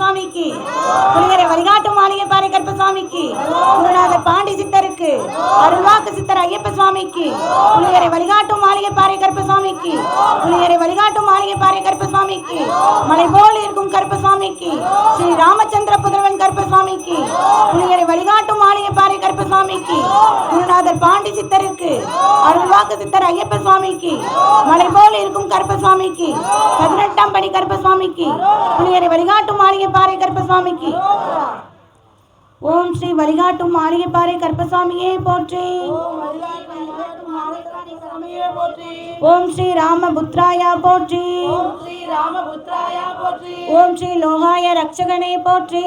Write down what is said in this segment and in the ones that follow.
கருப்பசாமிக்கு, புலியரை வழிகாட்டும் மாளிகை பாறை கருப்பசாமிக்கு, குருநாதர் பாண்டி சித்தருக்கு, அருள்வாக்கு சித்தர் ஐயப்ப சுவாமிக்கு, புலியரை வழிகாட்டும் மாளிகை பாறை கருப்பசாமிக்கு, புலியரை வழிகாட்டும் மாளிகை பாறை கருப்பசாமிக்கு, மலை போல் இருக்கும் கருப்பசாமிக்கு, ஸ்ரீ ராமச்சந்திர புதல்வன் கருப்பசாமிக்கு, புலியரை வழிகாட்டும் மாளிகை பாறை கருப்பசாமிக்கு, குருநாதர் பாண்டி சித்தருக்கு, அருள்வாக்கு சித்தர் ஐயப்ப சுவாமிக்கு, மலை போல் இருக்கும் கருப்பசாமிக்கு, 18ஆம் படி கருப்பசாமிக்கு, புலியரை வழிகாட்டும் மாளிகை பாறை கருப்பசாமிக்கு. ஓம் ஸ்ரீ வழிகாட்டும் மாளிகை பாறை கருப்பசாமியே போற்றி. ஓம் ஸ்ரீ ராமபுத்ராயா போற்றி. ஓம் ஸ்ரீ லோகாய ரட்சகனே போற்றி.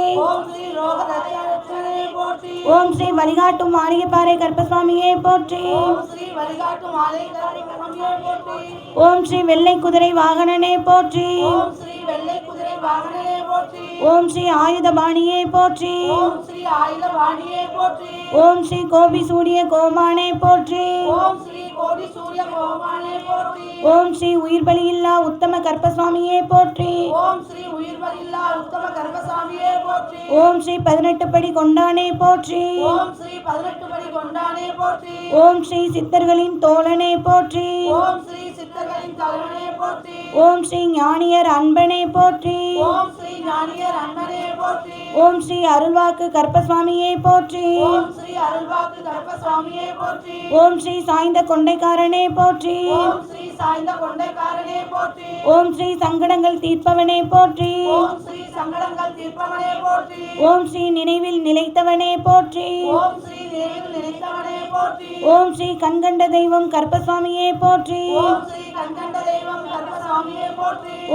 ஓம் ஸ்ரீ வழிகாட்டும் மாளிகை பாறை கருப்பசாமியே போற்றி. ஓம் ஸ்ரீ வெள்ளை குதிரை வாகனனே போற்றி. ஓம் ஸ்ரீ ஆயுதபாணியே போற்றி. ஓம் ஸ்ரீ கோபி சூரிய கோமானே போற்றி. ஓம் ஸ்ரீ உயிர் பலியில்லா உத்தம கருப்பசாமியே போற்றி. ஓம் ஸ்ரீ 18 படி கொண்டானே போற்றி. ஓம் ஸ்ரீ சித்தர்களின் தோழனே போற்றி. ஓம் ஸ்ரீ ஞானியர் அன்பனே போற்றி. ஓம் ஸ்ரீ அருள்வாக்கு கருப்பசாமியே போற்றி. ஓம் ஸ்ரீ சாய்ந்த கொண்டைக்காரனே போற்றி. ஓம் ஸ்ரீ சங்கடங்கள் தீர்ப்பவனே போற்றி. ஓம் ஸ்ரீ நினைவில் நிலைத்தவனே போற்றி. ஓம் ஸ்ரீ கண்கண்ட தெய்வம் கருப்பசாமியே போற்றி.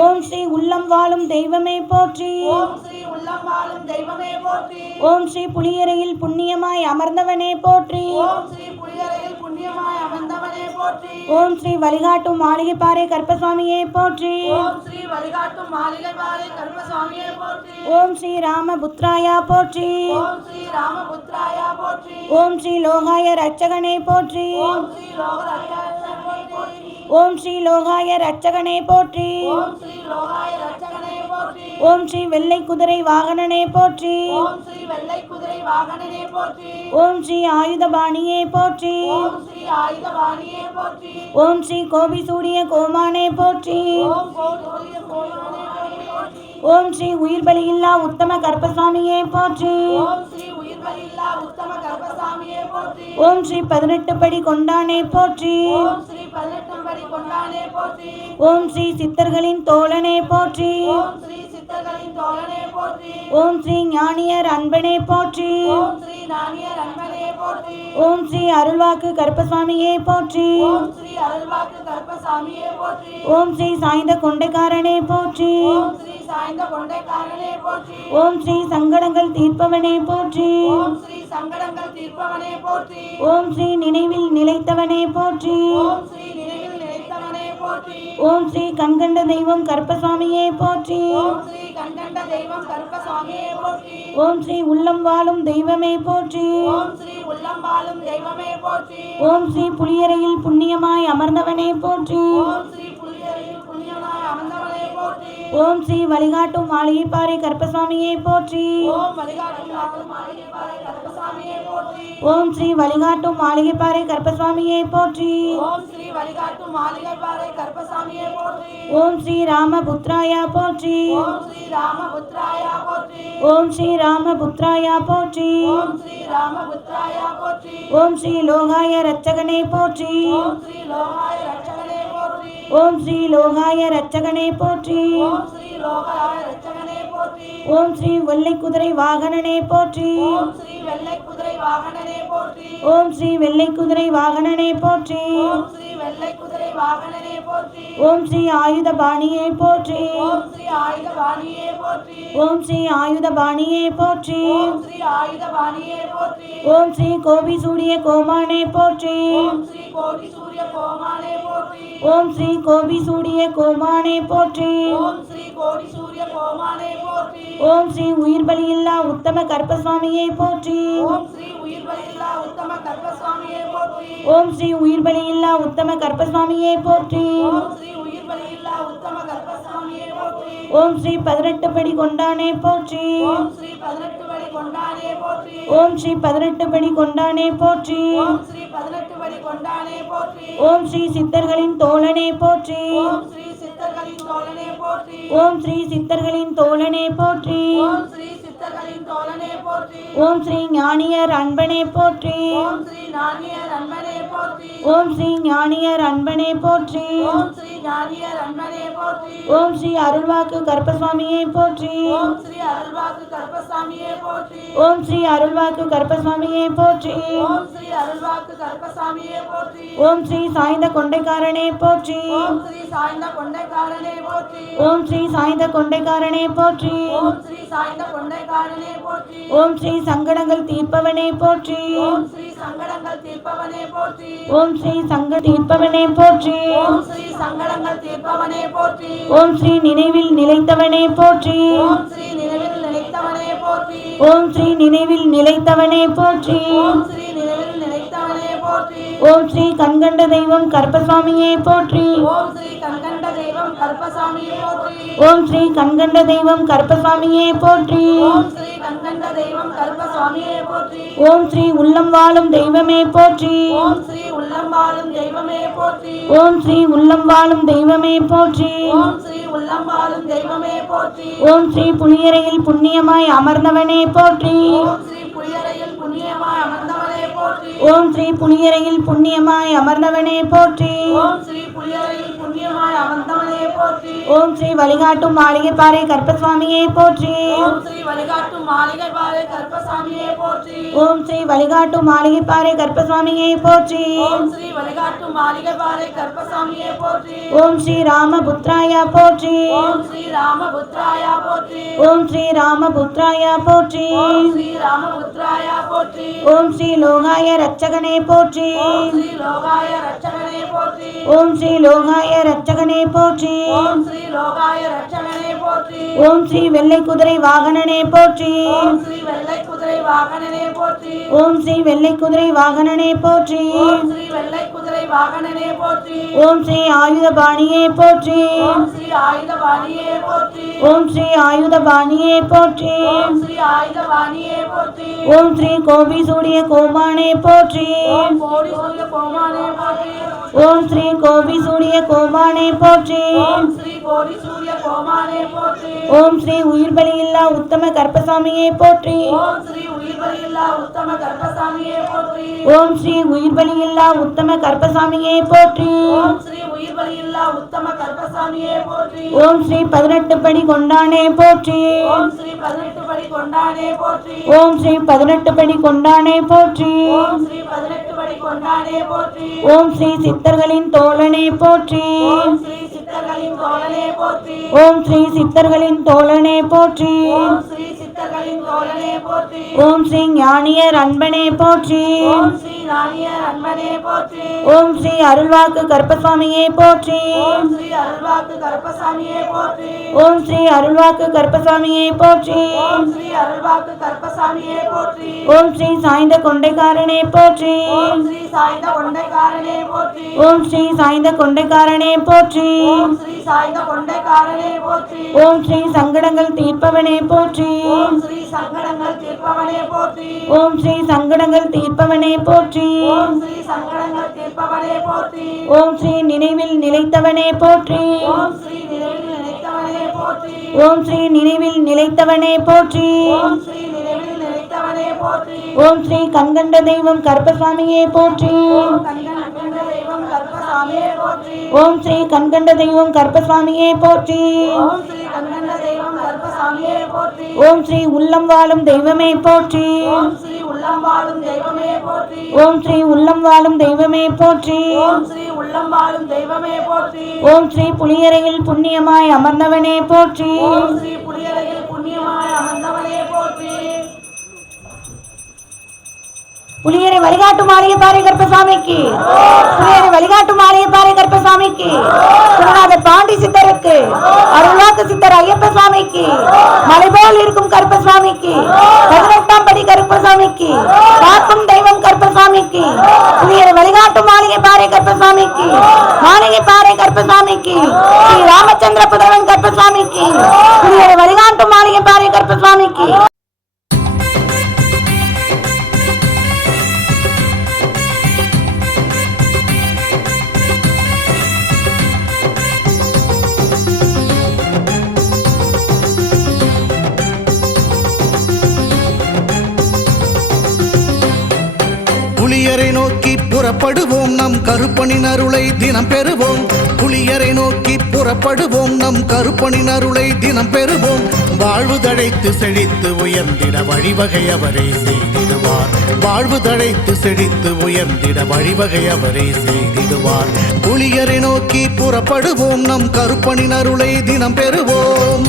ஓம் ஸ்ரீ உள்ளம் வாழும் தெய்வமே போற்றி. ஓம் ஸ்ரீ புலியரையில் புண்ணியமாய் அமர்ந்தவனே போற்றி. ஓம் ஸ்ரீ வழிகாட்டும் மாளிகை பாறை கருப்பசாமியே போற்றி. ஓம் ஸ்ரீ ராமபுத்ராயா போற்றி. ஓம் ஸ்ரீ லோகாய ரட்சகனே போற்றி. ஓம் ஸ்ரீ லோகாய ரட்சகனே போற்றி. ஓம் ஸ்ரீ வெள்ளை குதிரை வாகனனே போற்றி. ஓம் ஸ்ரீ ஆயுதபாணியே போற்றி. ஓம் ஸ்ரீ கோபி சூரிய கோமானே போற்றி. ஓம் ஸ்ரீ உயிர் பலியில்லா உத்தம கருப்பசாமியே போற்றி. ஓம் ஸ்ரீ 18 படி கொண்டானே போற்றி. ஓம் ஸ்ரீ சித்தர்களின் தோழனே போற்றி. ஓம் ஸ்ரீ ஞானியர் அன்பனே போற்றி. ஓம் ஸ்ரீ அருள்வாக்கு கருப்பசாமியே போற்றி. ஓம் ஸ்ரீ சாய்ந்த கொண்டைக்காரனே போற்றி. ஓம் ஸ்ரீ சங்கடங்கள் தீர்ப்பவனே போற்றி. ஓம் ஸ்ரீ நினைவில் நிலைத்தவனே போற்றி. ஓம் ஸ்ரீ கண்கண்ட தெய்வம் கருப்பசாமியே போற்றி. ஓம் ஸ்ரீ உள்ளம் வாழும் தெய்வமே போற்றி. ஓம் ஸ்ரீ புலியரையில் புண்ணியமாய் அமர்ந்தவனே போற்றி. ஓம் ஸ்ரீ வழிகாட்டும் மாளிகை பாறை கருப்பசாமியே போற்றி. ஓம் ஸ்ரீ வழிகாட்டும் மாளிகை பாறை கருப்பசாமியே போற்றி. ஓம் ஸ்ரீ ராமபுத்ராயா போற்றி. ஓம் ஸ்ரீ ராமபுத்ராயா போற்றி. ஓம் ஸ்ரீ லோகாய ரட்சகனே போற்றி. ஓம் ஸ்ரீ லோகாய ரட்சகனே போற்றி. ஓம் ஸ்ரீ வெள்ளை குதிரை வாகனனே போற்றி. ஓம் ஸ்ரீ வெள்ளை குதிரை வாகனனே போற்றி. ஓம் ஸ்ரீ ஆயுதபாணியே போற்றி. ஓம் ஸ்ரீ ஆயுதபாணியே போற்றி. ஓம் ஸ்ரீ கோபி சூரிய கோமானே போற்றி. ஓம் ஸ்ரீ கோபி சூரிய கோமானே போற்றி. ஓம் ஸ்ரீ உயிர் பலியில்லா உத்தம கருப்பசாமியே போற்றி. ஓம் ஸ்ரீ உயிர் பலியில்லா உத்தம கருப்பசாமியே போற்றி. ஓம் ஸ்ரீ 18 படி கொண்டானே போற்றி. ஓம் ஸ்ரீ 18 படி கொண்டானே போற்றி. ஓம் ஸ்ரீ 18 படி கொண்டானே போற்றி. ஓம் ஸ்ரீ 18 படி கொண்டானே போற்றி. ஓம் ஸ்ரீ சித்தர்களின் தோழனே போற்றி. ஓம் ஸ்ரீ சித்தர்களின் தோழனே போற்றி. ஓம் ஸ்ரீ சித்தர்களின் தோழனே போற்றி. ஓம் ஸ்ரீ சித்தர்களின் தோழனே போற்றி. ஓம் ஸ்ரீ ஞானியர் அன்பனே போற்றி. ஓம் ஸ்ரீ ஞானியர் அன்பனே போற்றி. ஓம் ஸ்ரீ ஞானியர் அன்பனே போற்றி. ஓம் ஸ்ரீ ஞானியர் அன்பனே போற்றி. ஓம் ஸ்ரீ அருள்வாக்கு கருப்பசாமியே போற்றி. ஓம் ஸ்ரீ அருள்வாக்கு கருப்பசாமியே போற்றி. ஓம் ஸ்ரீ அருள்வாக்கு கருப்பசாமியே போற்றி. ஓம் ஸ்ரீ அருள்வாக்கு கருப்பசாமியே போற்றி. ஓம் ஸ்ரீ சாய்ந்த கொண்டைக்காரனே போற்றி. ஓம் ஸ்ரீ சாய்ந்த கொண்டைக்காரனே போற்றி. ஓம் ஸ்ரீ சாய்ந்த கொண்டைக்காரனே போற்றி. ஓம் ஸ்ரீ சாய்ந்த கொண்டைக்காரனே போற்றி. ஓம் ஸ்ரீ சங்கடங்கள் தீர்ப்பவனே போற்றி. ஓம் ஸ்ரீ சங்கடங்கள் தீர்ப்பவனே போற்றி. ஓம் ஸ்ரீ சங்க தீர்ப்பவனே போற்றி. ஓம் ஸ்ரீ சங்கடங்கள் தீர்ப்பவனே போற்றி. ஓம் ஸ்ரீ நினைவில் நிலைத்தவனே போற்றி. ஓம் ஸ்ரீ நினைவில் நிலைத்தவனே போற்றி. ஓம் ஸ்ரீ நினைவில் நிலைத்தவனே போற்றி. ஓம் ஸ்ரீ நினைவில் நிலைத்தவனே போற்றி. ஓம் ஸ்ரீ கண்கண்ட தெய்வம் கருப்பசாமியே போற்றி. ஓம் ஸ்ரீ கண்கண்ட தெய்வம் கருப்பசாமியே போற்றி. ஓம் ஸ்ரீ கண்கண்ட தெய்வம் கருப்பசாமியே போற்றி. ஓம் ஸ்ரீ கண்கண்ட தெய்வம் கருப்பசாமியே போற்றி. ஓம் ஸ்ரீ உள்ளம் வாழும் தெய்வமே போற்றி. ஓம் ஸ்ரீ உள்ளம் வாழும் தெய்வமே போற்றி. ஓம் ஸ்ரீ உள்ளம் வாழும் தெய்வமே போற்றி. ஓம் ஸ்ரீ உள்ளம் வாழும் தெய்வமே போற்றி. ஓம் ஸ்ரீ புளியரையில் புண்ணியமாய் அமர்ந்தவனே போற்றி. ஓம் ஸ்ரீ புளியரையில் புண்ணியமாய் அமர்ந்தவனே போற்றி. ஓம் ஸ்ரீ புளியரையில் புண்ணியமாய் அமர்ந்தவனே போற்றி. ஓம் ஸ்ரீ புளியரையில் புண்ணியமாய் அமர்ந்தவனே போற்றி. ஓம் ஸ்ரீ வழிகாட்டும் மாளிகைப்பாறை கருப்பசாமியே போற்றி. ஓம் ஸ்ரீ வழிகாட்டும் மாளிகை பாறை கருப்பசாமியே போற்றி. ஓம் ஸ்ரீ வழிகாட்டும் மாளிகைப்பாறை கருப்பசாமியே போற்றி. ஓம் ஸ்ரீ வழிகாட்டும் மாளிகை பாறை கருப்பசாமியே போற்றி. ஓம் ஸ்ரீ ராமபுத்ராயா போற்றி. ஓம் ஸ்ரீ ராமபுத்ராயா போற்றி. ஓம் ஸ்ரீ ராமபுத்ராயா போற்றி. ஓம் ஸ்ரீ ராமபுத்ராயா போற்றி. ஓம் ஸ்ரீ லோகாய ரட்சகனே போற்றி. ஓம் ஸ்ரீ லோகாய ரட்சகனே போற்றி. ஓம் ஸ்ரீ லோகாய ரட்சகனே போற்றி. ஓம் ஸ்ரீ லோகாய ரட்சகனே போற்றி. ஓம் ஸ்ரீ வெள்ளை குதிரை வாகனனே போற்றி. ஓம் ஸ்ரீ வெள்ளை குதிரை வாகனனே போற்றி. ஓம் ஸ்ரீ வெள்ளை குதிரை வாகனனே போற்றி. ஓம் ஸ்ரீ வெள்ளை குதிரை வாகனனே போற்றி. ஓம் ஸ்ரீ ஆயுதபாணியே போற்றி. ஓம் ஸ்ரீ ஆயுதபாணியே போற்றி. ஓம் ஸ்ரீ ஆயுதபாணியே போற்றி. ஓம் ஸ்ரீ ஆயுதபாணியே போற்றி. ஓம் ஸ்ரீ கோபி சூடிய கோமானே போற்றி. ஓம் கோடி சூரிய கோமானே போற்றி. ஓம் ஸ்ரீ கோபி சூடிய கோமானே போற்றி. ஓம் ஸ்ரீ கோடி சூரிய கோமானே போற்றி. ஓம் ஸ்ரீ உயிர் பலியில்லா உத்தம கருப்பசாமியே போற்றி. ஓம் ஸ்ரீ உயிர் பலியில்லா உத்தம கருப்பசாமியே போற்றி. ஓம் ஸ்ரீ உயிர் பலியில்லா உத்தம கருப்பசாமியே போற்றி. ஓம் ஸ்ரீ உயிர் பலியில்லா உத்தம கருப்பசாமியே போற்றி. ஓம் ஸ்ரீ 18 படி கொண்டானே போற்றி. ஓம் ஸ்ரீ 18 படி கொண்டானே போற்றி. ஓம் ஸ்ரீ 18 படி கொண்டானே போற்றி. ஓம் ஸ்ரீ 18 படி கொண்டானே போற்றி. ஓம் ஸ்ரீ சித்தர்களின் தோழனே போற்றி. ஓம் ஸ்ரீ சித்தர்களின் தோழனே போற்றி. ஓம் ஸ்ரீ சித்தர்களின் தோழனே போற்றி. ஓம் ஸ்ரீ சித்தர்களின் தோழனே போற்றி. ஓம் ஸ்ரீ ஞானியர் அன்பனே போற்றி. ஓம் ஸ்ரீ ஞானியர் அன்பனே போற்றி. ஓம் ஸ்ரீ அருள்வாக்கு கருப்பசாமியே போற்றி. ஓம் ஸ்ரீ அருள்வாக்கு கருப்பசாமியே போற்றி. ஓம் ஸ்ரீ அருள்வாக்கு கருப்பசாமியே போற்றி. ஓம் ஸ்ரீ அருள்வாக்கு கருப்பசாமியே போற்றி. ஓம் ஸ்ரீ சாய்ந்த கொண்டைக்காரனே போற்றி. ஓம் ஸ்ரீ சாய்ந்த கொண்டைக்காரனே போற்றி. ஓம் ஸ்ரீ சாய்ந்த கொண்டைக்காரனே போற்றி. ஓம் ஸ்ரீ சாய்ந்த கொண்டைக்காரனே போற்றி. ஓம் ஸ்ரீ சங்கடங்கள் தீர்ப்பவனே போற்றி. ஓம் ஸ்ரீ சங்கடங்கள் தீர்ப்பவனே போற்றி. ஓம் ஸ்ரீ சங்கடங்கள் தீர்ப்பவனே போற்றி. ஓம் ஸ்ரீ சங்கடங்கள் தீர்ப்பவனே போற்றி. ஓம் ஸ்ரீ நினைவில் நிலைத்தவனே போற்றி. ஓம் ஸ்ரீ நினைவில் நிலைத்தவனே போற்றி. ஓம் ஸ்ரீ நினைவில் நிலைத்தவனே போற்றி. ஓம் ஸ்ரீ நினைவில் நிலைத்தவனே போற்றி. ஓம் ஸ்ரீ கண்கண்ட தெய்வம் கருப்பசாமியே போற்றி. ஓம் கண்கண்ட தெய்வம் கருப்பசாமியே போற்றி. ஓம் ஸ்ரீ கண்கண்ட தெய்வம் கருப்பசாமியே போற்றி. ஓம் ஸ்ரீ கண்கண்ட தெய்வம் கருப்பசாமியே போற்றி. ஓம் ஸ்ரீ உள்ளம் வாழும் தெய்வமே போற்றி. ஓம் ஸ்ரீ உள்ளம் வாழும் தெய்வமே போற்றி. ஓம் ஸ்ரீ உள்ளம் வாழும் தெய்வமே போற்றி. ஓம் ஸ்ரீ உள்ளம் வாழும் தெய்வமே போற்றி. ஓம் ஸ்ரீ புளியரையில் புண்ணியமாய் அமர்ந்தவனே போற்றி. ஓம் ஸ்ரீ புளியரையில் புண்ணியமாய் அமர்ந்தவனே போற்றி. புளியரை வழிகாட்டு மாளிகைப்பாறை கருப்பசாமிக்கு, புளியரை வழிகாட்டு மாளிகைப்பாறை கருப்பசாமிக்கு, குருநாதர் பாண்டி சித்தருக்கு, அருள்வாக்கு சித்தர் ஐயப்ப சுவாமிக்கு, மலைபோல் இருக்கும் கருப்பசாமிக்கு, 18ஆம் படி கருப்பசாமிக்கு, காக்கும் தெய்வம் கருப்பசாமிக்கு, புளியரை வழிகாட்டு மாளிகைப்பாறை கருப்பசாமிக்கு, மாளிகைப்பாறை கருப்ப கருப்பசாமிக்கு ஸ்ரீ ராமச்சந்திர புதல்வன் கருப்பசாமிக்கு புலியரை வழிகாட்டும் மாளிகை பாறை கருப்பசாமிக்கு புலியரை நோக்கி புறப்படுவோம் நம் கருப்பனின் அருளை தினம் பெறுவோம். புலியரை நோக்கி புறப்படுவோம் நம் கருப்பனின் அருளை தினம் பெறுவோம். வாழ்வு தழைத்து செழித்து உயர்ந்திட வழிவகை அவரே செய்திடுவார். வாழ்வு தழைத்து செழித்து உயர்ந்திட வழிவகை அவரே செய்திடுவார். புலியரை நோக்கி புறப்படுவோம் நம் கருப்பனின் அருளை தினம் பெறுவோம்.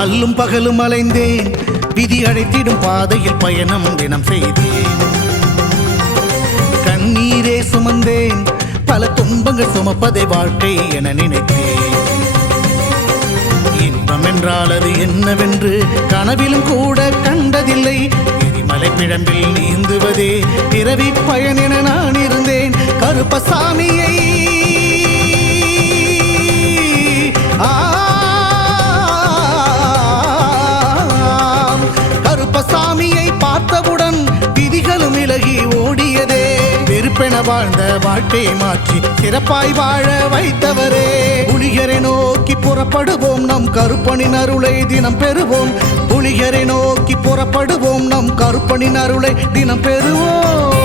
அல்லும் பகலும் அலைந்தேன், விதி அழைத்திடும் பாதையில் பயணம் தினம் செய்தேன். கண்ணீரே சுமந்தேன், பல துன்பங்கள் சுமப்பதை வாழ்க்கை என நினைத்தேன். இன்பம் என்றால் அது என்னவென்று கனவிலும் கூட கண்டதில்லை. எரிமலை பிழம்பில் நீந்துவதே பிறவி பயன் என நான் இருந்தேன். கருப்பசாமியை கருப்பசாமியை பார்த்தவுடன் விதிகளும் விலகி ஓடியதே. வெறுப்பென வாழ்ந்த வாழ்க்கையை மாற்றி சிறப்பாய் வாழ வைத்தவரே. புலியரை நோக்கி புறப்படுவோம் நம் கருப்பனின் அருளை தினம் பெறுவோம். புலியரை நோக்கி புறப்படுவோம் நம் கருப்பனின் அருளை தினம் பெறுவோம்.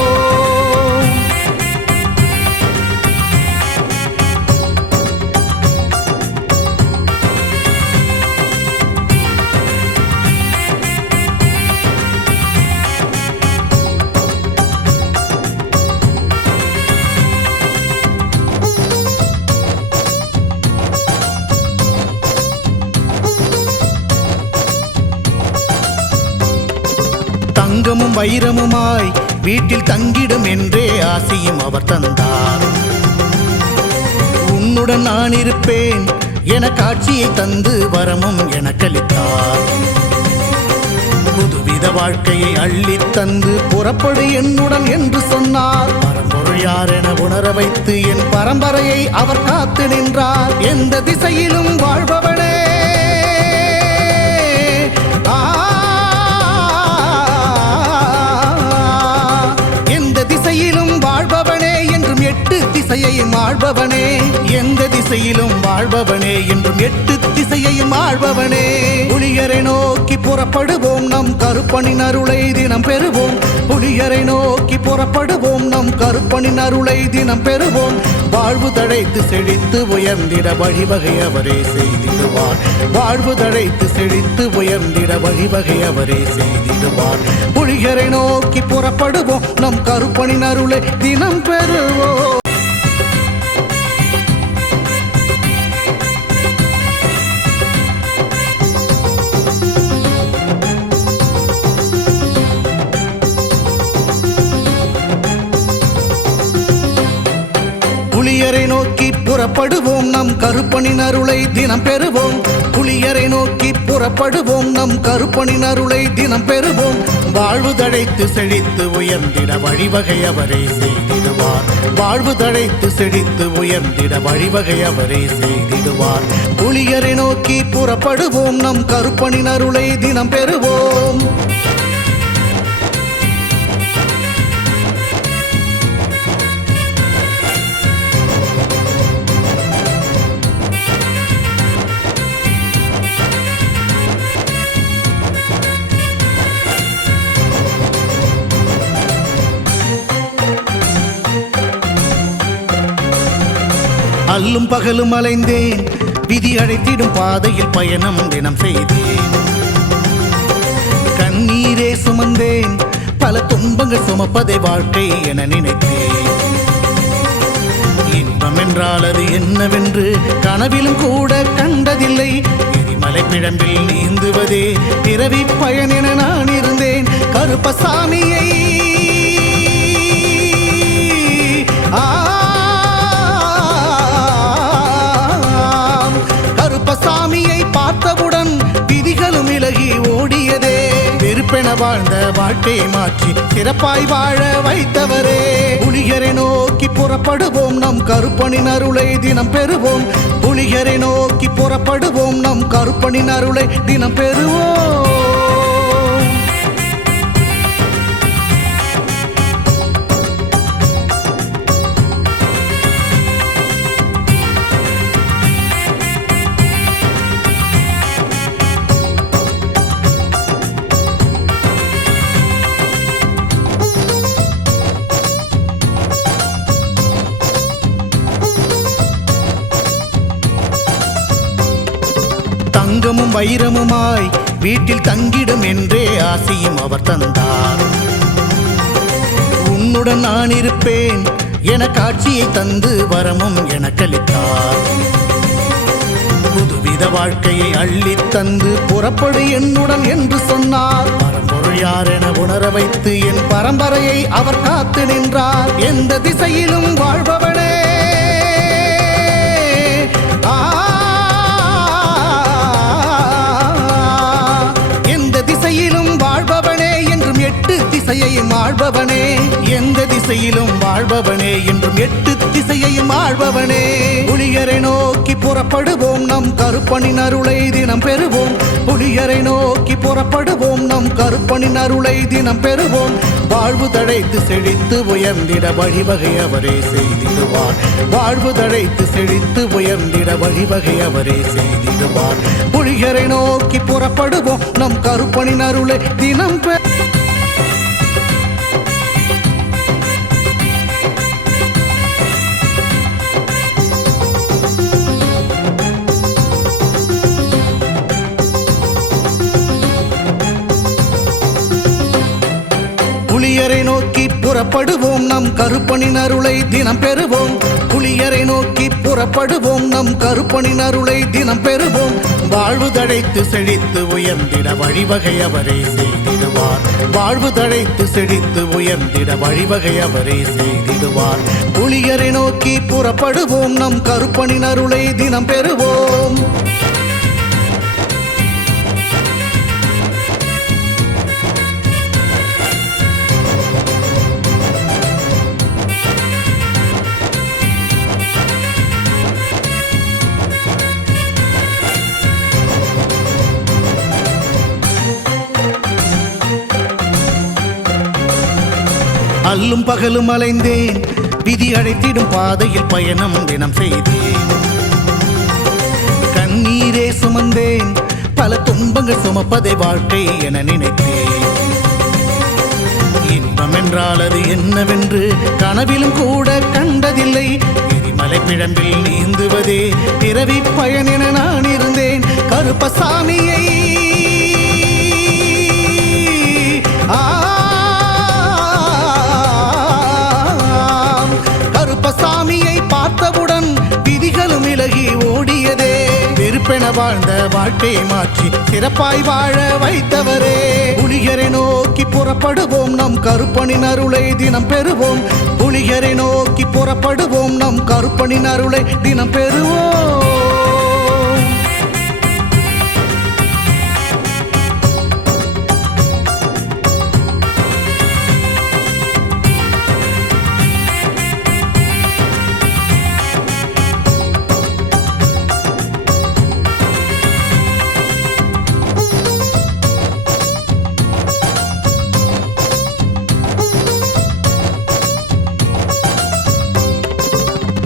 தங்கமும் வைரமுமாய் வீட்டில் தங்கிடும் என்றே ஆசையும் அவர் தந்தார். உன்னுடன் நான் இருப்பேன் என காட்சியை தந்து வரமும் எனக்களித்தார். புதுவித வாழ்க்கையை அள்ளி தந்து புறப்படு என்னுடன் என்று சொன்னார். பரம்பொருள் யார் என உணர வைத்து என் பரம்பரையை அவர் காத்து நின்றார். எந்த திசையிலும் வாழ்பவனே, வாழ்பவனே என்றும் எட்டு திசையையும் ஆள்பவனே. எந்த திசையிலும் வாழ்பவனே என்றும் எட்டு திசையையும் ஆள்பவனே. புலியரை நோக்கி புறப்படுவோம் நம் கருப்பனின் அருளை தினம் பெறுவோம். புலியரை நோக்கி புறப்படுவோம் நம் கருப்பனின் அருளை தினம் பெறுவோம். வாழ்வு தழைத்து செழித்து உயர்ந்திட வழிவகை அவரே செய்திடுவார். வாழ்வு தழைத்து செழித்து உயர்ந்திட வழிவகை அவரே செய்திடுவார். புலியரை நோக்கி புறப்படுவோம் நம் கருப்பனின் அருளை தினம் பெறுவோம். புலியரை நோக்கி புறப்படுவோம் நம் கருப்பனின் அருளை தினம் பெறுவோம். புலியரை நோக்கி புறப்படுவோம் நம் கருப்பனின் அருளை தினம் பெறுவோம். வாழ்வு தழைத்து செழித்து உயர்ந்திட வழிவகை அவரே செய்திடுவார். வாழ்வு தழைத்து செழித்து உயர்ந்திட வழிவகை அவரே செய்திடுவார். புலியரை நோக்கி புறப்படுவோம் நம் கருப்பனின் அருளை தினம் பெறுவோம். அல்லும் பகலும் அலைந்தேன், விதி அழைத்திடும் பாதையில் பயணம் தினம் செய்தேன். கண்ணீரே சுமந்தேன், பல துன்பங்கள் சுமப்பதை வாழ்க்கை என நினைத்தேன். இன்பம் என்றால் அது என்னவென்று கனவிலும் கூட கண்டதில்லை. எரிமலை பிழம்பில் நீந்துவதே பிறவி பயன் என நான் இருந்தேன். கருப்பசாமியை கருப்பசாமியை பார்த்தவுடன் விதிகளும் விலகி ஓடியதே. வெறுப்பென வாழ்ந்த வாழ்க்கையை மாற்றி சிறப்பாய் வாழ வைத்தவரே. புலிகரை நோக்கி புறப்படுவோம், நம் கருப்பனின் அருளை தினம் பெறுவோம். புலிகரை நோக்கி புறப்படுவோம், நம் கருப்பனின் அருளை தினம் பெறுவோம். தங்கமும் வைரமுமாய் வீட்டில் தங்கிடும் என்றே ஆசையும் அவர் தந்தார். உன்னுடன் நான் இருப்பேன் என காட்சியை தந்து வரமும் எனக்களித்தார். புதுவித வாழ்க்கையை அள்ளித் தந்து புறப்படு என்னுடன் என்று சொன்னார். பரம்பொருள் யார் என உணர வைத்து என் பரம்பரையை அவர் காத்து நின்றார். எந்த திசையிலும் வாழ்பவனே, வாழ்பவனே என்றும் எட்டு திசையையும் ஆள்பவனே. எந்த திசையிலும் வாழ்பவனே என்றும் எட்டு திசையையும் ஆள்பவனே. புலிகரை நோக்கி புறப்படுவோம், நம் கருப்பனின் அருளை தினம் பெறுவோம். புலிகரை நோக்கி புறப்படுவோம், நம் கருப்பனின் அருளை தினம் பெறுவோம். வாழ்வு தழைத்து செழித்து உயர்ந்திட வழிவகை அவரே செய்திடுவார். வாழ்வு தழைத்து செழித்து உயர்ந்திட வழிவகை அவரே செய்திடுவார். புலிகரை நோக்கி புறப்படுவோம், நம் கருப்பனின் அருளை தினம் பெறுவோம். புலியரை நோக்கி புறப்படுவோம், நம் கருப்பனின் அருளை தினம் பெறுவோம். புலியரை நோக்கி புறப்படுவோம், நம் கருப்பனின் அருளை தினம் பெறுவோம். வாழ்வு தழைத்து செழித்து உயர்ந்திட வழிவகை அவரே செய்திடுவார். வாழ்வு தழைத்து செழித்து உயர்ந்திட வழிவகை அவரே செய்திடுவார். புலியரை நோக்கி புறப்படுவோம், நம் கருப்பனின் அருளை தினம் பெறுவோம். அல்லும் பகலும் அலைந்தேன், விதி அழைத்திடும் பாதையில் பயணம் தினம் செய்தேன். கண்ணீரே சுமந்தேன், பல துன்பங்கள் சுமப்பதை வாழ்க்கை என நினைத்தேன். இன்பம் என்றால் அது என்னவென்று கனவிலும் கூட கண்டதில்லை. எரிமலை பிழம்பில் நீந்துவதே பிறவி பயன் என நான் இருந்தேன். கருப்பசாமியை கருப்பசாமியை பார்த்தவுடன் விதிகளும் விலகி ஓடியதே. வெறுப்பென வாழ்ந்த வாழ்க்கையை மாற்றி சிறப்பாய் வாழ வைத்தவரே. புலிகரை நோக்கி புறப்படுவோம், நம் கருப்பனின் அருளை தினம் பெறுவோம். புலிகரை நோக்கி புறப்படுவோம், நம் கருப்பனின் அருளை தினம் பெறுவோம்.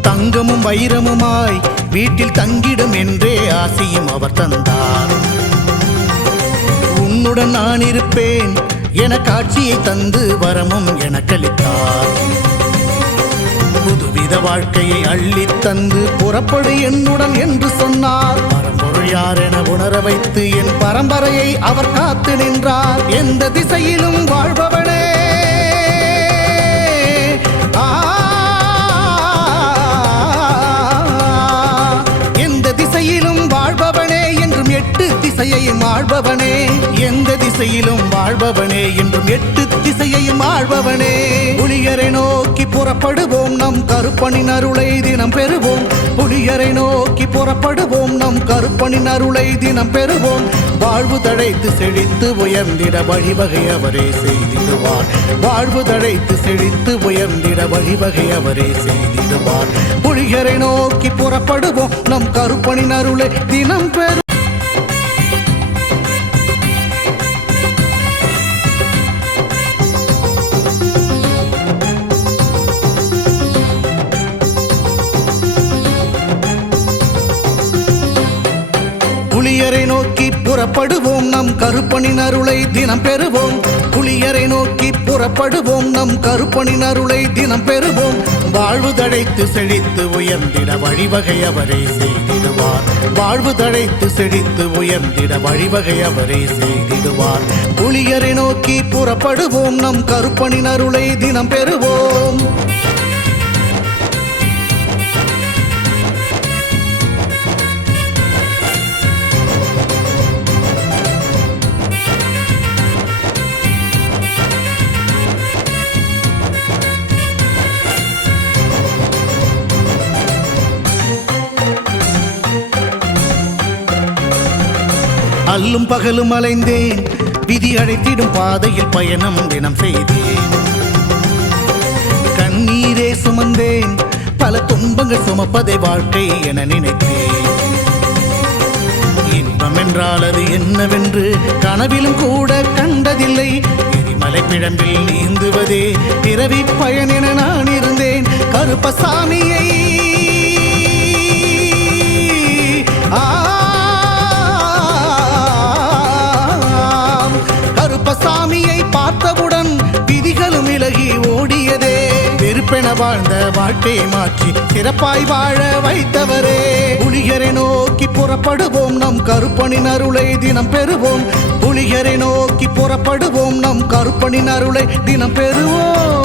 தங்கமும் வைரமுமாய் வீட்டில் தங்கிடும் என்றே ஆசையும் அவர் தந்தார். உன்னுடன் நான் இருப்பேன் என காட்சியை தந்து வரமும் எனக்களித்தார். புதுவித வாழ்க்கையை அள்ளித் தந்து புறப்படு என்னுடன் என்று சொன்னார். பரம்பொருள் யார் என உணர வைத்து என் பரம்பரையை அவர் காத்து நின்றார். எந்த திசையிலும் வாழ்பவனே, எந்த திசையிலும் வாழ்பவனே என்றும் எட்டு திசையையும் ஆள்பவனே. எந்த திசை திசையிலும் வாழ்பவனே என்றும் எட்டு திசையையும் ஆள்பவனே. புலியரை நோக்கி புறப்படுவோம் நம் கருப்பனின் அருளை தினம் பெறுவோம். புலியரை நோக்கி புறப்படுவோம் நம் கருப்பனின் அருளை தினம் பெறுவோம். வாழ்வு தழைத்து செழித்து உயர்ந்திட வழிவகை அவரே செய்திடுவார். வாழ்வு தழைத்து செழித்து உயர்ந்திட வழிவகை அவரே செய்திடுவார். புலியரை நோக்கி புறப்படுவோம் நம் கருப்பனின் அருளை தினம் பெறுவோம். புலியரை நோக்கி புறப்படுவோம் நம் கருப்பனின் அருளை தினம் பெறுவோம். புலியரை நோக்கி புறப்படுவோம் நம் கருப்பனின் அருளை தினம் பெறுவோம். வாழ்வு தழைத்து செழித்து உயர்ந்திட வழிவகை அவரே செய்திடுவார். வாழ்வு தழைத்து செழித்து உயர்ந்திட வழிவகை அவரே செய்திடுவார். புலியரை நோக்கி புறப்படுவோம் நம் கருப்பனின் அருளை தினம் பெறுவோம். அல்லும் பகலும் அலைந்தேன், விதி அழைத்திடும் பாதையில் பயணம் தினம் செய்தேன். கண்ணீரே சுமந்தேன், பல துன்பங்கள் சுமப்பதை வாழ்க்கை என நினைத்தேன். இன்பம் என்றால் அது என்னவென்று கனவிலும் கூட கண்டதில்லை. எரிமலை பிழம்பில் நீந்துவதே பிறவி பயன் என நான் இருந்தேன். கருப்பசாமியை கருப்பசாமியை பார்த்தவுடன் விதிகளும் விலகி ஓடியதே. வெறுப்பென வாழ்ந்த வாழ்க்கையை மாற்றி சிறப்பாய் வாழ வைத்தவரே. புலியரை நோக்கி புறப்படுவோம் நம் கருப்பனின் அருளை தினம் பெறுவோம். புலியரை நோக்கி புறப்படுவோம் நம் கருப்பனின் அருளை தினம் பெறுவோம்.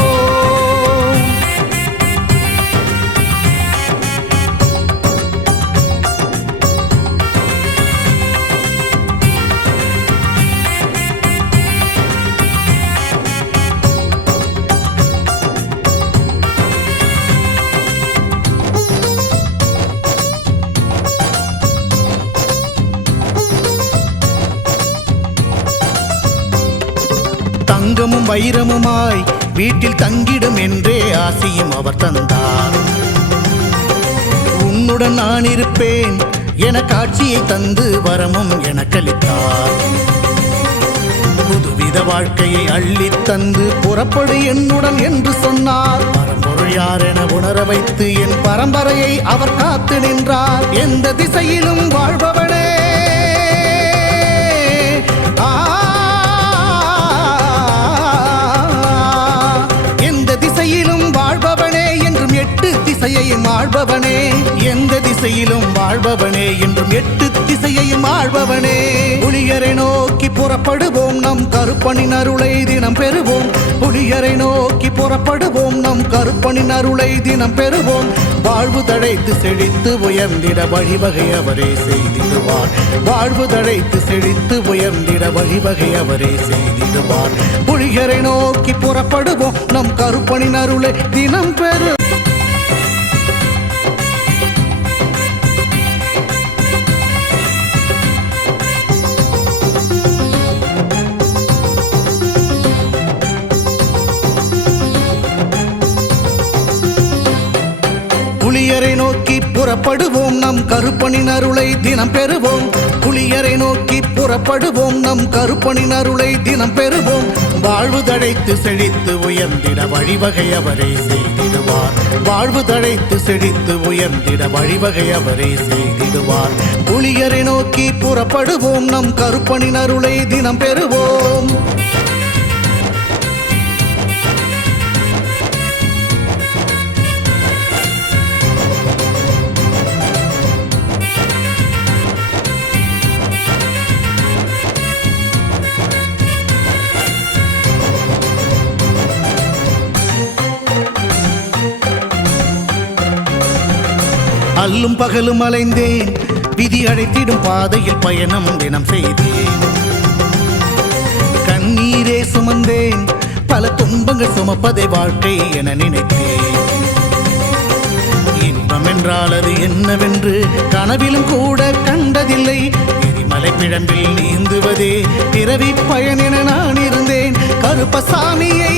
தங்கமும் வைரமுமாய் வீட்டில் தங்கிடும் என்றே ஆசையும் அவர் தந்தார். உன்னுடன் நான் இருப்பேன் என காட்சியை தந்து வரமும் எனக்களித்தார். புதுவித வாழ்க்கையை அள்ளி தந்து புறப்படு என்னுடன் என்று சொன்னார். பரம்பொருள் யார் என உணர வைத்து என் பரம்பரையை அவர் காத்து நின்றார். எந்த திசையிலும் வாழ்பவனே, வாழ்பவனே என்றும் எட்டு திசையையும் ஆள்பவனே. எந்த திசையிலும் வாழ்பவனே என்றும் எட்டு திசையையும் ஆள்பவனே. புலியரை நோக்கி புறப்படுவோம் நம் கருப்பனின் அருளை தினம் பெறுவோம். புலியரை நோக்கி புறப்படுவோம் நம் கருப்பனின் அருளை தினம் பெறுவோம். வாழ்வு தழைத்து செழித்து உயர்ந்திட வழிவகை அவரே செய்திடுவார். வாழ்வு தழைத்து செழித்து உயர்ந்திட வழிவகை அவரே செய்திடுவார். புலியரை நோக்கி புறப்படுவோம் நம் கருப்பனின் அருளை தினம் பெறு. புலியரை நோக்கி புறப்படுவோம் நம் கருப்பனின் அருளை தினம் பெறுவோம். புலியரை நோக்கி புறப்படுவோம் நம் கருப்பனின் அருளை தினம் பெறுவோம். வாழ்வு தழைத்து செழித்து உயர்ந்திட வழிவகை அவரே செய்திடுவார். வாழ்வு தழைத்து செழித்து உயர்ந்திட வழிவகை அவரே செய்திடுவார். புலியரை நோக்கி புறப்படுவோம் நம் கருப்பனின் அருளை தினம் பெறுவோம். அல்லும் பகலும் அலைந்தேன், விதி அழைத்திடும் பாதையில் பயணம் தினம் செய்தேன். கண்ணீரே சுமந்தேன் பல துன்பங்கள் சுமப்பதை வாழ்க்கை என நினைத்தேன் இன்பம் என்றால் அது என்னவென்று கனவிலும் கூட கண்டதில்லை எரிமலை பிழம்பில் நீந்துவதே பிறவி பயன் என நான் இருந்தேன் கருப்பசாமியை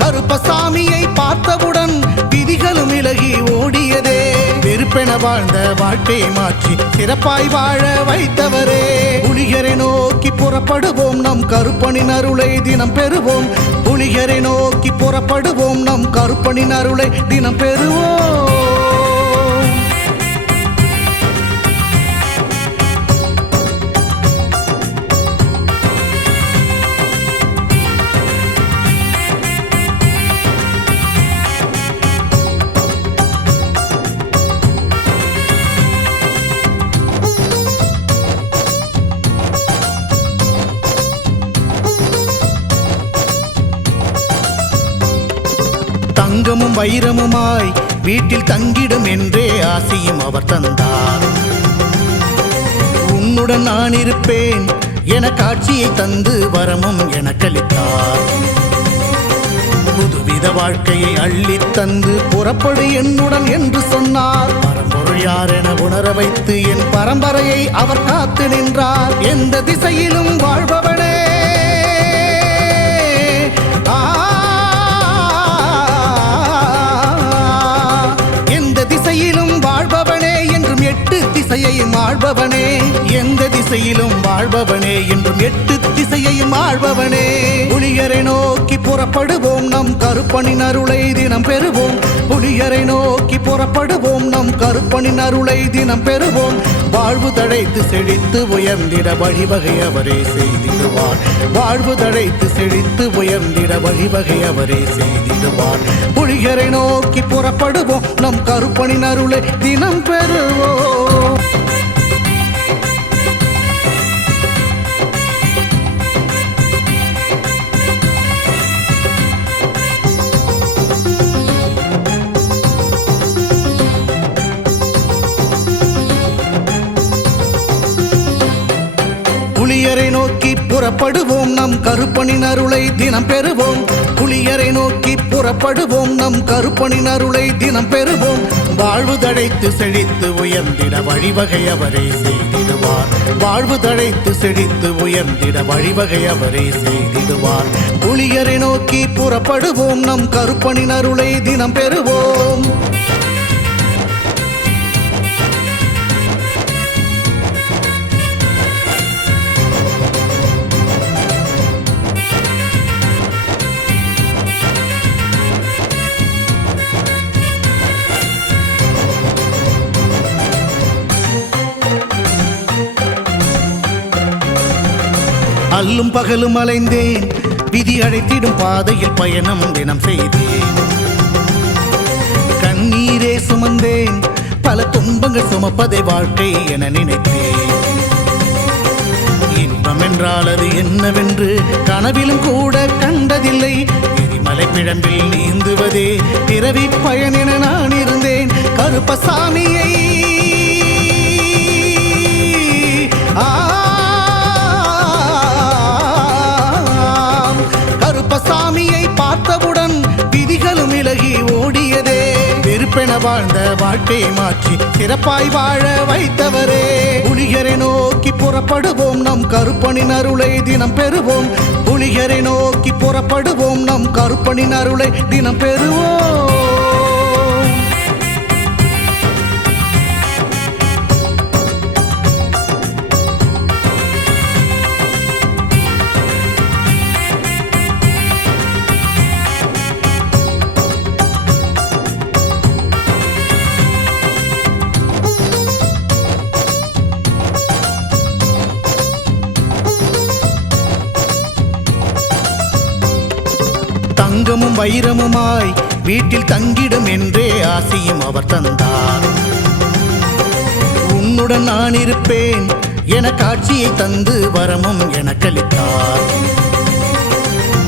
கருப்பசாமியை பார்த்தவுடன் விதிகளும் விலகி ஓடியதே வெறுப்பென வாழ்ந்த வாழ்க்கையை மாற்றி சிறப்பாய் வாழ வைத்தவரே புலிகரை நோக்கி புறப்படுவோம் நம் கருப்பனின் அருளை தினம் பெறுவோம் புலிகரை நோக்கி புறப்படுவோம் நம் கருப்பனின் அருளை தினம் பெறுவோம் தங்கமும் வைரமுமாய் வீட்டில் தங்கிடும் என்றே ஆசையும் அவர் தந்தார் உன்னுடன் நான் இருப்பேன் என காட்சியை தந்து வரமும் எனக்களித்தார் புதுவித வாழ்க்கையை அள்ளித் தந்து புறப்படு என்னுடன் என்று சொன்னார் பரம்பொருள் யார் என உணர வைத்து என் பரம்பரையை அவர் காத்து நின்றார் எந்த திசையிலும் வாழ்பவனே வாழ்பவனே என்றும் எட்டு திசையையும் ஆள்பவனே எந்த திசையிலும் வாழ்பவனே என்றும் எட்டு திசையையும் ஆள்பவனே புலிகரை நோக்கி புறப்படுவோம் நம் கருப்பனின் அருளை தினம் பெறுவோம் புலிகரை நோக்கி புறப்படுவோம் நம் கருப்பனின் அருளை தினம் பெறுவோம் வாழ்வு தழைத்து செழித்து உயர்ந்திட வழிவகை அவரே செய்திடுவார் வாழ்வு தழைத்து செழித்து உயர்ந்திட வழிவகை அவரே செய்திடுவார் புலிகரை நோக்கி புறப்படுவோம் நம் கருப்பனின் அருளை தினம் பெறுவோம் புலியரை நோக்கி புறப்படுவோம் நம் கருப்பனின் அருளை தினம் பெறுவோம் புலியரை நோக்கி புறப்படுவோம் நம் கருப்பனின் அருளை தினம் பெறுவோம் வாழ்வு தழைத்து செழித்து உயர்ந்திட வழிவகை அவரே செய்திடுவார் வாழ்வு தழைத்து செழித்து உயர்ந்திட வழிவகை அவரே செய்திடுவார் புலியரை நோக்கி புறப்படுவோம் நம் கருப்பனின் அருளை தினம் பெறுவோம் அல்லும் பகலும் அலைந்தேன் விதி அழைத்திடும் பாதையில் பயணம் தினம் செய்தேன் கண்ணீரே சுமந்தேன் பல துன்பங்கள் சுமப்பதை வாழ்க்கை என நினைத்தேன் இன்பம் என்றால் அது என்னவென்று கனவிலும் கூட கண்டதில்லை எரிமலை பிழம்பில் நீந்துவதே பிறவி பயன் என நான் இருந்தேன் கருப்பசாமியை கருப்பசாமியை பார்த்தவுடன் விதிகளும் விலகி ஓடியதே வெறுப்பென வாழ்ந்த வாழ்க்கையை மாற்றி சிறப்பாய் வாழ வைத்தவரே புலிகரை நோக்கி புறப்படுவோம் நம் கருப்பனின் அருளை தினம் பெறுவோம் புலிகரை நோக்கி புறப்படுவோம் நம் கருப்பனின் அருளை தினம் பெறுவோம் தங்கமும் வைரமுமாய் வீட்டில் தங்கிடும் என்றே ஆசையும் அவர் தந்தார் உன்னுடன் நான் இருப்பேன் என காட்சியை தந்து வரமும் எனக்களித்தார்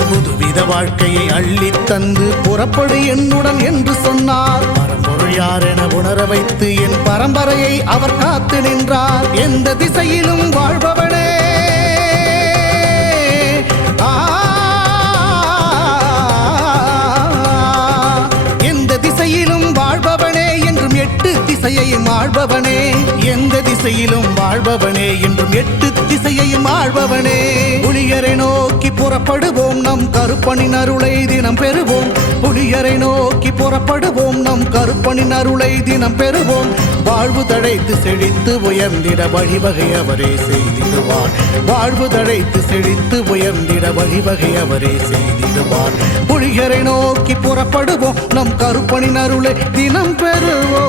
புதுவித வாழ்க்கையை அள்ளித் தந்து புறப்படு என்னுடன் என்று சொன்னார். பரம்பொருள் யார் என உணர வைத்து என் பரம்பரையை அவர் காத்து நின்றார். எந்த திசையிலும் வாழ்பவனே, எந்த திசையிலும் வாழ்பவனே என்றும் எட்டு திசையையும் ஆள்பவனே. எந்த திசையிலும் வாழ்பவனே என்றும் எட்டு திசையையும் ஆள்பவனே. புலியரை நோக்கி புறப்படுவோம், நம் கருப்பனின் அருளை தினம் பெறுவோம். புலியரை நோக்கி புறப்படுவோம், நம் கருப்பனின் அருளை தினம் பெறுவோம். வாழ்வு தழைத்து செழித்து உயர்ந்திட வழிவகை அவரே செய்திடுவார். வாழ்வு தழைத்து செழித்து உயர்ந்திட வழிவகை அவரே செய்திடுவார். புலியரை நோக்கி புறப்படுவோம், நம் கருப்பனின் அருளை தினம் பெறுவோம்.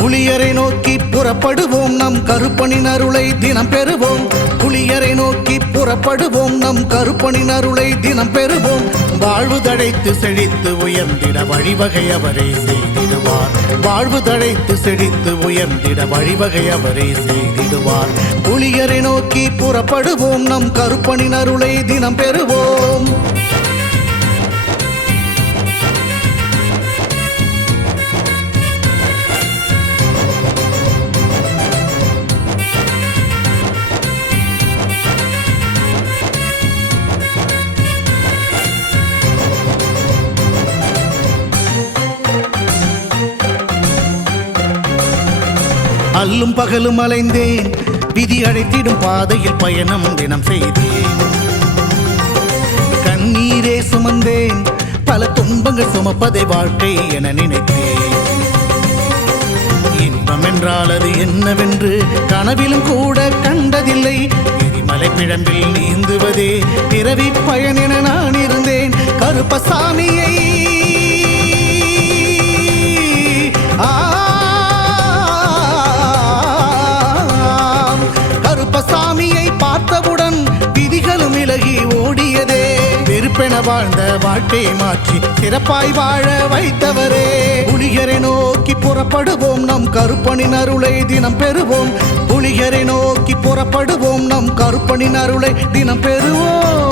புலியரை நோக்கி புறப்படுவோம், நம் கருப்பனின் அருளை தினம் பெறுவோம். புலியரை நோக்கி புறப்படுவோம், நம் கருப்பனின் அருளை தினம் பெறுவோம். வாழ்வு தழைத்து செழித்து உயர்ந்திட வழிவகை அவரே செய்திடுவார். வாழ்வு தழைத்து செழித்து உயர்ந்திட வழிவகை அவரே செய்திடுவார். புலியரை நோக்கி புறப்படுவோம், நம் கருப்பனின் அருளை தினம் பெறுவோம். அல்லும் பகலும் அலைந்தேன், விதி அழைத்திடும் பாதையில் பயணம் தினம் செய்தேன். கண்ணீரே சுமந்தேன், பல துன்பங்கள் சுமப்பதை வாழ்க்கை என நினைத்தேன். இன்பம் என்றால் அது என்னவென்று கனவிலும் கூட கண்டதில்லை. எரிமலை பிழம்பில் நீந்துவதே பிறவி பயன் என நான் இருந்தேன். கருப்பசாமியை கருப்பசாமியை பார்த்தவுடன் விதிகளும் விலகி ஓடியதே. வெறுப்பென வாழ்ந்த வாழ்க்கையை மாற்றி சிறப்பாய் வாழ வைத்தவரே. புலியரை நோக்கி புறப்படுவோம், நம் கருப்பனின் அருளை தினம் பெறுவோம். புலியரை நோக்கி புறப்படுவோம், நம் கருப்பனின் அருளை தினம் பெறுவோம்.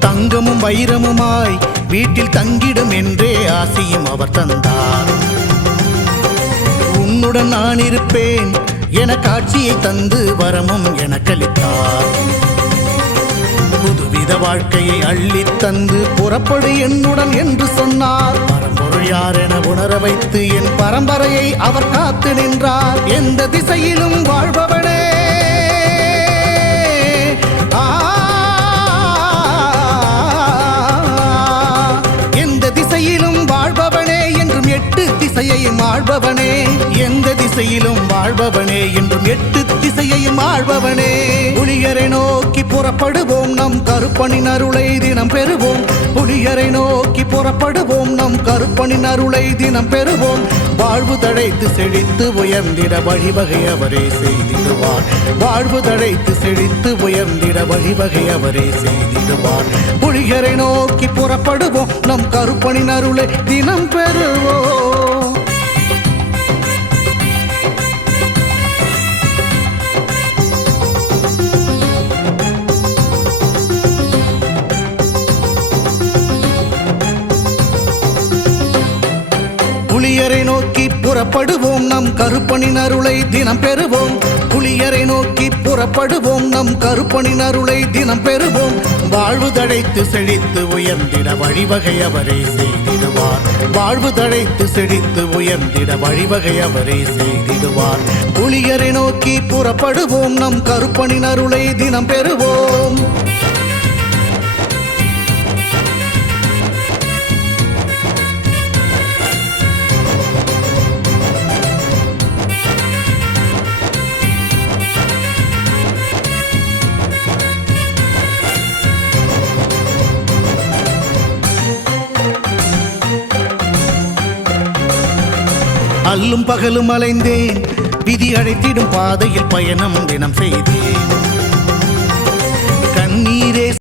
தங்கமும் வைரமுமாய் வீட்டில் தங்கிடும் என்றே ஆசியும் அவர் தந்தார். உன்னுடன் நான் இருப்பேன் என காட்சியை தந்து வரமும் எனக்களித்தார். புதுவித வாழ்க்கையை அள்ளித் தந்து புறப்படு என்னுடன் என்று சொன்னார். பரம்பொருள் யார் என உணர வைத்து என் பரம்பரையை அவர் காத்து நின்றார். எந்த திசையிலும் வாழ்பவனே, எட்டு திசையையும் ஆள்பவனே. எந்த திசையிலும் வாழ்பவனே என்றும் எட்டு திசையையும் ஆள்பவனே. புலியரை நோக்கி புறப்படுவோம், நம் கருப்பனின் அருளை தினம் பெறுவோம். புலியரை நோக்கி புறப்படுவோம், நம் கருப்பனின் அருளை தினம் பெறுவோம். வாழ்வு தழைத்து செழித்து உயர்ந்திட வழிவகை அவரே செய்திடுவார். வாழ்வு தழைத்து செழித்து உயர்ந்திட வழிவகை அவரே செய்திடுவார். புலியரை நோக்கி புறப்படுவோம், நம் கருப்பனின் அருளை தினம் பெறுவோம். புலியரை நோக்கி புறப்படுவோம், நம் கருப்பனின் அருளை தினம் பெறுவோம். புலியரை நோக்கி புறப்படுவோம், நம் கருப்பனின் அருளை தினம் பெறுவோம். வாழ்வு தழைத்து செழித்து உயர்ந்திட வழிவகை அவரே செய்திடுவார். வாழ்வு தழைத்து செழித்து உயர்ந்திட வழிவகை அவரே செய்திடுவார். புலியரை நோக்கி புறப்படுவோம், நம் கருப்பனின் அருளை தினம் பெறுவோம். அல்லும் பகலும் அலைந்தேன், விதி அழைத்திடும் பாதையில் பயணம் தினம் செய்தேன்.